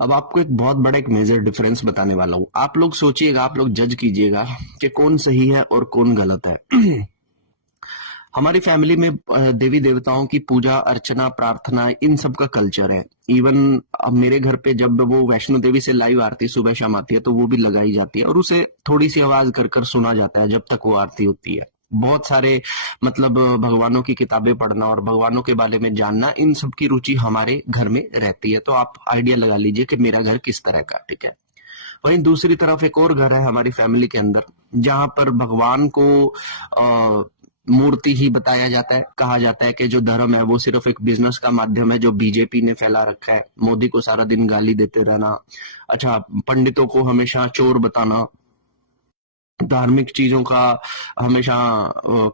अब आपको एक बहुत बड़ा एक मेजर डिफरेंस बताने वाला हूं। आप लोग सोचिएगा, आप लोग जज कीजिएगा कि कौन सही है और कौन गलत है। हमारी फैमिली में देवी देवताओं की पूजा अर्चना प्रार्थना इन सब का कल्चर है। इवन अब मेरे घर पे जब वो वैष्णो देवी से लाइव आरती सुबह शाम आती है तो वो भी लगाई जाती है और उसे थोड़ी सी आवाज कर कर सुना जाता है जब तक वो आरती होती है। बहुत सारे मतलब भगवानों की किताबें पढ़ना और भगवानों के बारे में जानना, इन सब की रुचि हमारे घर में रहती है। तो आप आइडिया लगा लीजिए कि मेरा घर किस तरह का, ठीक है। वहीं दूसरी तरफ एक और घर है हमारी फैमिली के अंदर, जहां पर भगवान को आ, मूर्ति ही बताया जाता है। कहा जाता है कि जो धर्म है वो सिर्फ एक बिजनेस का माध्यम है जो बीजेपी ने फैला रखा है। मोदी को सारा दिन गाली देते रहना, अच्छा पंडितों को हमेशा चोर बताना, धार्मिक चीजों का हमेशा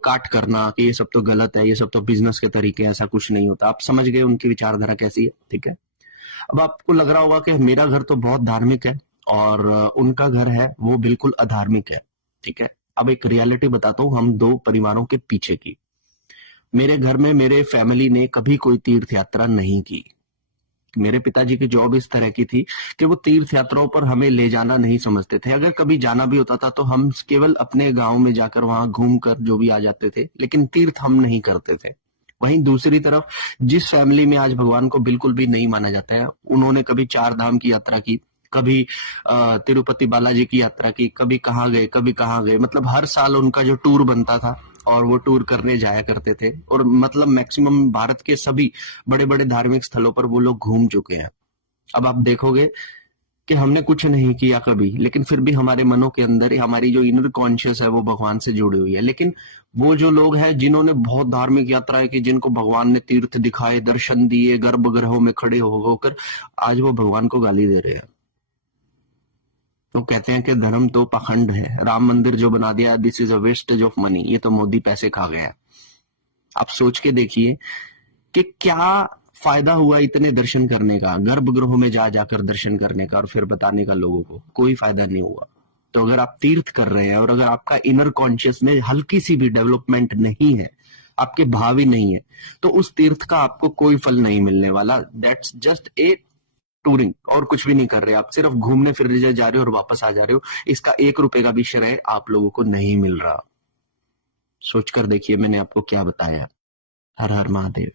काट करना कि ये सब तो गलत है, ये सब तो बिजनेस के तरीके, ऐसा कुछ नहीं होता। आप समझ गए उनकी विचारधारा कैसी है, ठीक है। अब आपको लग रहा होगा कि मेरा घर तो बहुत धार्मिक है और उनका घर है वो बिल्कुल अधार्मिक है, ठीक है। अब एक रियलिटी बताता हूँ हम दो परिवारों के पीछे की। मेरे घर में मेरे फैमिली ने कभी कोई तीर्थ यात्रा नहीं की। मेरे पिताजी की जॉब इस तरह की थी कि वो तीर्थ यात्राओं पर हमें ले जाना नहीं समझते थे। अगर कभी जाना भी होता था तो हम केवल अपने गांव में जाकर वहां घूम कर जो भी आ जाते थे, लेकिन तीर्थ हम नहीं करते थे। वहीं दूसरी तरफ जिस फैमिली में आज भगवान को बिल्कुल भी नहीं माना जाता है, उन्होंने कभी चार धाम की यात्रा की, कभी तिरुपति बालाजी की यात्रा की, कभी कहाँ गए कभी कहाँ गए, मतलब हर साल उनका जो टूर बनता था और वो टूर करने जाया करते थे। और मतलब मैक्सिमम भारत के सभी बड़े बड़े धार्मिक स्थलों पर वो लोग घूम चुके हैं। अब आप देखोगे कि हमने कुछ नहीं किया कभी, लेकिन फिर भी हमारे मनों के अंदर हमारी जो इनर कॉन्शियस है वो भगवान से जुड़ी हुई है। लेकिन वो जो लोग हैं जिन्होंने बहुत धार्मिक यात्राएं की, जिनको भगवान ने तीर्थ दिखाए, दर्शन दिए, गर्भगृहों में खड़े होकर, आज वो भगवान को गाली दे रहे हैं। तो कहते हैं कि धर्म तो पाखंड है, राम मंदिर जो बना दिया, this is a wastage of money, ये तो मोदी पैसे खा गया। आप सोच के देखिए कि क्या फायदा हुआ इतने दर्शन करने का, गर्भगृहों में जा जाकर दर्शन करने का और फिर बताने का लोगों को, कोई फायदा नहीं हुआ। तो अगर आप तीर्थ कर रहे हैं और अगर आपका इनर कॉन्शियस में हल्की सी भी डेवलपमेंट नहीं है, आपके भाव ही नहीं है, तो उस तीर्थ का आपको कोई फल नहीं मिलने वाला। दैट्स जस्ट ए टूरिंग, और कुछ भी नहीं कर रहे, आप सिर्फ घूमने फिरने जा रहे हो और वापस आ जा रहे हो। इसका 1 रुपए का भी श्रेय आप लोगों को नहीं मिल रहा। सोचकर देखिए मैंने आपको क्या बताया। हर हर महादेव।